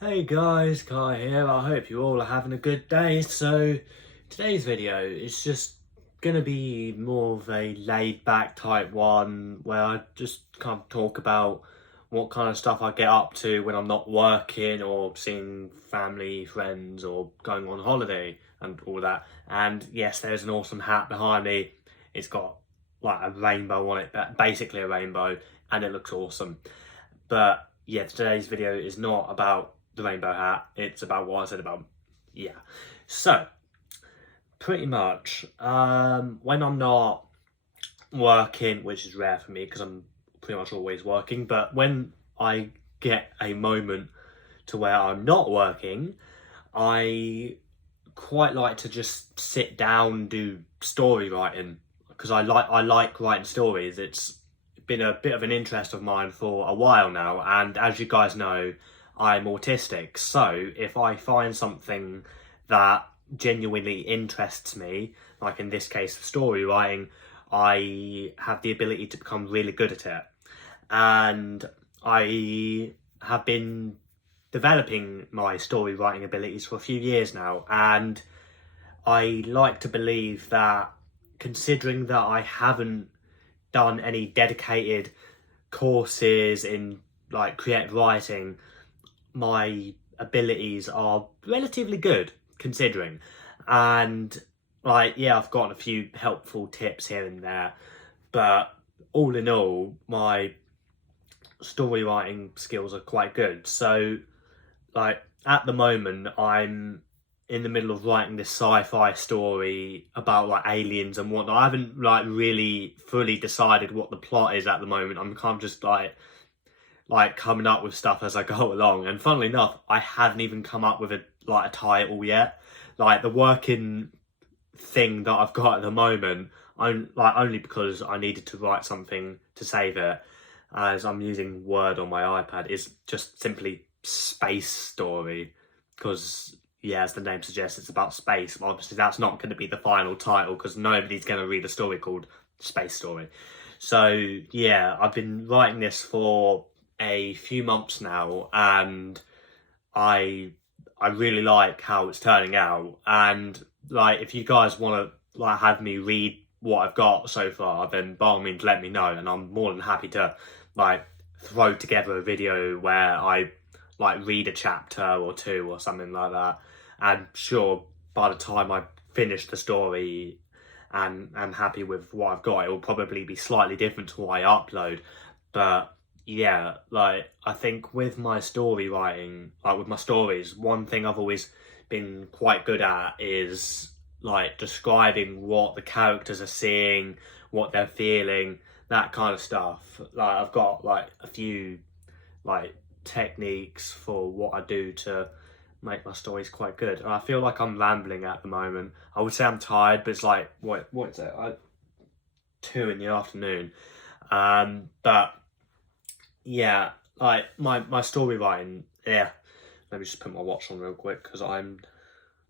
Hey guys, Kai here. I hope you all are having a good day. So, today's video is just gonna be more of a laid back type one where I just kind of talk about what kind of stuff I get up to when I'm not working or seeing family, friends, or going on holiday and all that. And yes, there's an awesome hat behind me. It's got like a rainbow on it, basically a rainbow, and it looks awesome. But yeah, today's video is not about the rainbow hat. It's about what I said about, yeah. So, pretty much, when I'm not working, which is rare for me because I'm pretty much always working, but when I get a moment to where I'm not working, I quite like to just sit down, do story writing because I like writing stories. It's been a bit of an interest of mine for a while now, and as you guys know, I'm autistic. So if I find something that genuinely interests me, like in this case, story writing, I have the ability to become really good at it. And I have been developing my story writing abilities for a few years now, and I like to believe that considering that I haven't done any dedicated courses in like creative writing, my abilities are relatively good considering. And like, yeah, I've gotten a few helpful tips here and there, but all in all, my story writing skills are quite good. So like at the moment I'm in the middle of writing this sci-fi story about like aliens and whatnot. I haven't like really fully decided what the plot is at the moment. I'm kind of just like coming up with stuff as I go along. And funnily enough, I haven't even come up with a title yet. Like the working thing that I've got at the moment, I'm like only because I needed to write something to save it, as I'm using Word on my iPad, is just simply Space Story, because yeah, as the name suggests, it's about space. Obviously, that's not going to be the final title because nobody's going to read a story called Space Story. So yeah, I've been writing this for a few months now, and I I really like how it's turning out. And like, if you guys want to like have me read what I've got so far, then by all means let me know, and I'm more than happy to like throw together a video where I like read a chapter or two or something like that. And sure, by the time I finish the story and I'm happy with what I've got, it will probably be slightly different to what I upload. But yeah, like I think with my story writing, like with my stories, one thing I've always been quite good at is like describing what the characters are seeing, what they're feeling, that kind of stuff. Like I've got like a few like techniques for what I do to make my stories quite good. And I feel like I'm rambling at the moment. I would say I'm tired, but it's like what is it? 2 in the afternoon. But yeah, like my story writing, yeah. Let me just put my watch on real quick because I'm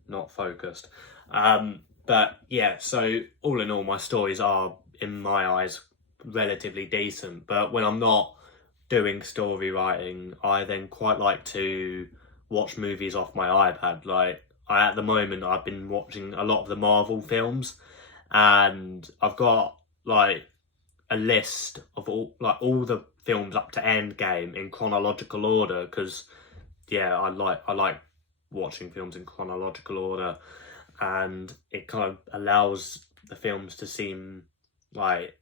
not focused. But yeah, so all in all, my stories are, in my eyes, relatively decent. But when I'm not doing story writing, I then quite like to watch movies off my iPad. Like at the moment, I've been watching a lot of the Marvel films, and I've got like a list of all the films up to Endgame in chronological order because yeah, I like watching films in chronological order, and it kind of allows the films to seem like,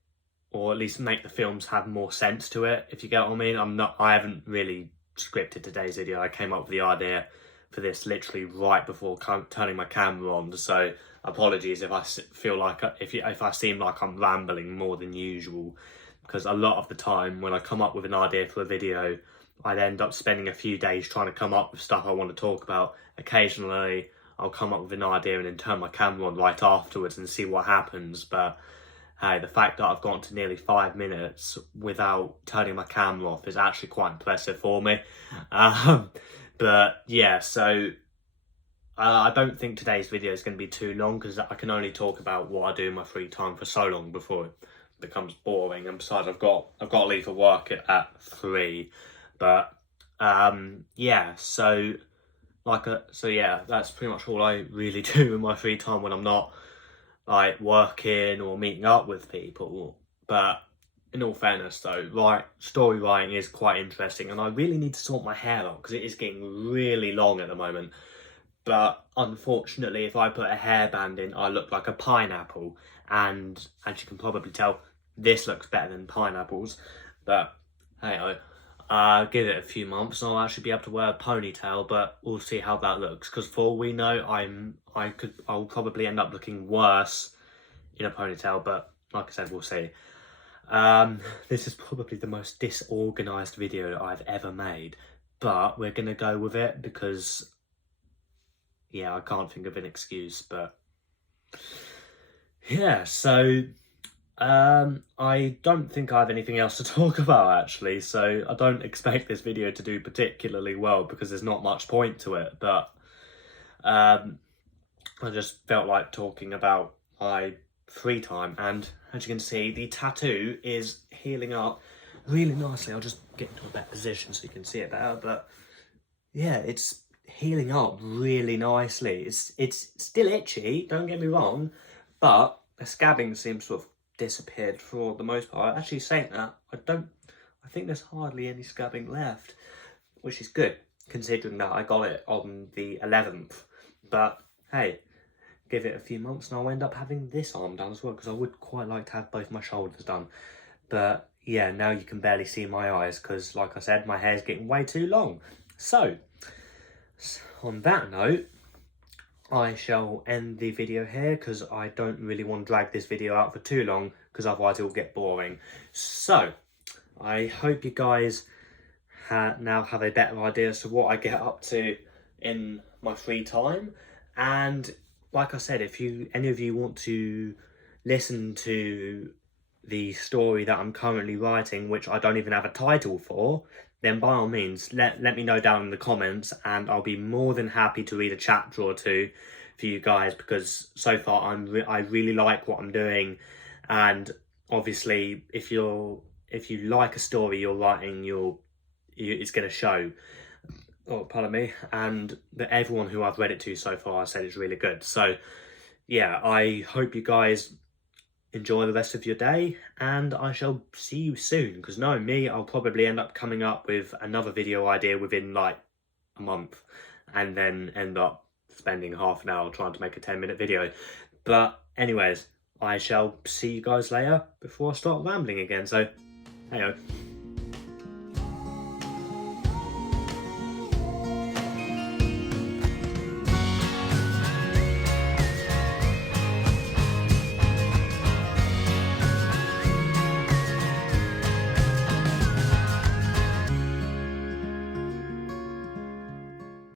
or at least make the films have more sense to it, if you get what I mean. I haven't really scripted today's video. I came up with the idea for this literally right before turning my camera on, so apologies if I feel like if I seem like I'm rambling more than usual, because a lot of the time when I come up with an idea for a video, I'd end up spending a few days trying to come up with stuff I want to talk about. Occasionally I'll come up with an idea and then turn my camera on right afterwards and see what happens, but hey, the fact that I've gone to nearly 5 minutes without turning my camera off is actually quite impressive for me. Um, but yeah, so I don't think today's video is going to be too long because I can only talk about what I do in my free time for so long before it becomes boring. And besides, I've got to leave for work at 3. But Yeah, so yeah, that's pretty much all I really do in my free time when I'm not like working or meeting up with people. But in all fairness though, story writing is quite interesting, and I really need to sort my hair out because it is getting really long at the moment. But unfortunately, if I put a hairband in, I look like a pineapple, and as you can probably tell, this looks better than pineapples. But hey, give it a few months and I'll actually be able to wear a ponytail, but we'll see how that looks. Because for all we know, I'll probably end up looking worse in a ponytail, but like I said, we'll see. This is probably the most disorganized video that I've ever made, but we're gonna go with it because, yeah, I can't think of an excuse, but yeah, so I don't think I have anything else to talk about actually, so I don't expect this video to do particularly well because there's not much point to it, but I just felt like talking about my free time, and as you can see, the tattoo is healing up really nicely. I'll just get into a better position so you can see it better, but yeah, it's healing up really nicely. It's still itchy, don't get me wrong, but the scabbing seems to have disappeared for the most part. Actually, saying that, I think there's hardly any scabbing left, which is good considering that I got it on the 11th. But hey, give it a few months and I'll end up having this arm done as well, because I would quite like to have both my shoulders done. But yeah, now you can barely see my eyes because, like I said, my hair's getting way too long. So on that note, I shall end the video here because I don't really want to drag this video out for too long because otherwise it will get boring. So I hope you guys now have a better idea as to what I get up to in my free time. And like I said, if any of you want to listen to the story that I'm currently writing, which I don't even have a title for, then by all means, let me know down in the comments, and I'll be more than happy to read a chapter or two for you guys, because so far I really like what I'm doing. And obviously, if you like a story you're writing, it's going to show. Oh, pardon me. And everyone who I've read it to so far said it's really good. So yeah, I hope you guys enjoy the rest of your day, and I shall see you soon, because knowing me, I'll probably end up coming up with another video idea within like a month, and then end up spending half an hour trying to make a 10-minute video. But anyways, I shall see you guys later before I start rambling again. So, heyo.